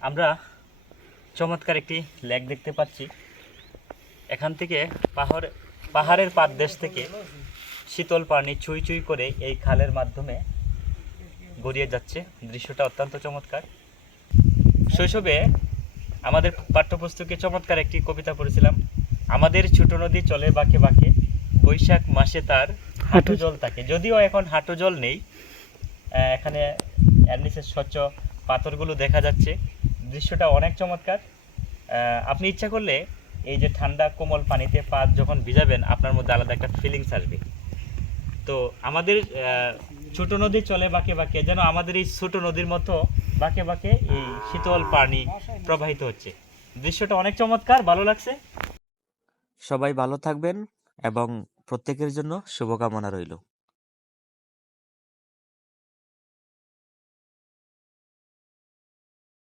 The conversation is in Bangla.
আমরা চমৎকার একটি লেক দেখতে পাচ্ছি। এখান থেকে পাহাড়ের পাদদেশ থেকে শীতল পানি চুই চুই করে এই খালের মাধ্যমে গড়িয়ে যাচ্ছে। দৃশ্যটা অত্যন্ত চমৎকার। শৈশবে আমাদের পাঠ্যপুস্তকে চমৎকার একটি কবিতা পড়েছিলাম, আমাদের ছোট নদী চলে বাঁকে বাঁকে, বৈশাখ মাসে তার হাঁটু জল থাকে। যদিও এখন হাঁটু জল নেই, এখানে এর নিচে স্বচ্ছ পাথরগুলো দেখা যাচ্ছে। দৃশ্যটা অনেক চমৎকার। আপনি ইচ্ছা করলে এই যে ঠান্ডা কোমল পানিতে পা যখন ভিজাবেন, আপনার মধ্যে আলাদা একটা ফিলিংস আসবে। তো আমাদের ছোট নদী চলে বাঁকে বাঁকে, যেন আমাদের এই ছোট নদীর মতো বাঁকে বাঁকে এই শীতল পানি প্রবাহিত হচ্ছে। দৃশ্যটা অনেক চমৎকার, ভালো লাগছে। সবাই ভালো থাকবেন এবং প্রত্যেকের জন্য শুভকামনা রইল।